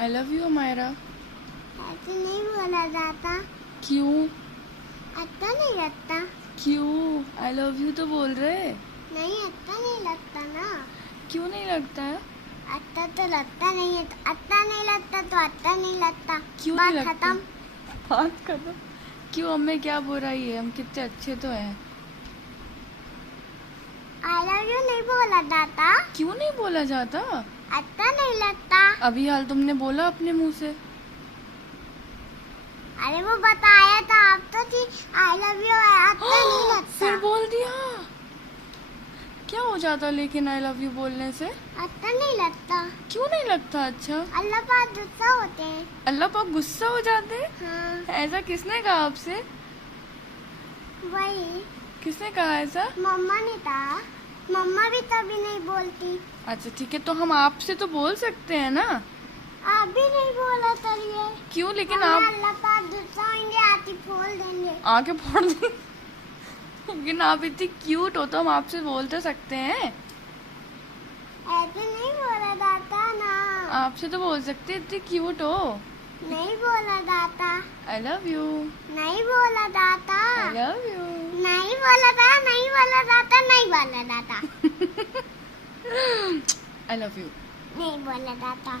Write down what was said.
I love you Amayra. ऐसे नहीं बोला जाता। क्यों? अच्छा नहीं लगता। क्यों? आई लव यू तो बोल रहे। नहीं अच्छा नहीं लगता ना। क्यों नहीं लगता है? अच्छा तो लगता नहीं है, तो अच्छा नहीं लगता तो अच्छा नहीं लगता। क्यों बात नहीं लगता? खत्म। बात खत्म। क्यों? हमें क्या बुराई है? हम कितने अच्छे तो हैं। आई लव यू नहीं बोला जाता। क्यों नहीं बोला जाता? अच्छा नहीं लगता। अभी हाल तुमने बोला अपने मुंह से। अरे वो बताया था आप तो थी आई लव यू अच्छा नहीं लगता। फिर बोल दिया। क्या हो जाता लेकिन आई लव यू बोलने से? अच्छा नहीं लगता। क्यों नहीं लगता अच्छा? अल्लाह पाक गुस्सा होते हैं। अल्लाह पाक गुस्सा हो जाते हैं? हाँ ऐसा किसने कहा आपसे? वही किसने कहा ऐसा? मम्मा ने कहा। मम्मा भी तभी नहीं बोलती। अच्छा ठीक है, तो हम आपसे तो बोल सकते हैं ना। आप भी नहीं बोला करिए। क्यों? लेकिन वरना आप अल्लाह पाक गुस्सा होंगे आती खोल देंगे। आके फोड़ दें। लेकिन आप इतनी क्यूट हो तो हम आपसे बोल तो सकते हैं। ऐसे नहीं बोला जाता ना। आपसे तो बोल सकते हैं, इतनी क्यूट हो। नहीं बोला जाता। I love you. नहीं बोला जाता। I love you. नहीं बोला था, नहीं बोला जाता, नहीं बोला जाता। I love you. नहीं बोला जाता।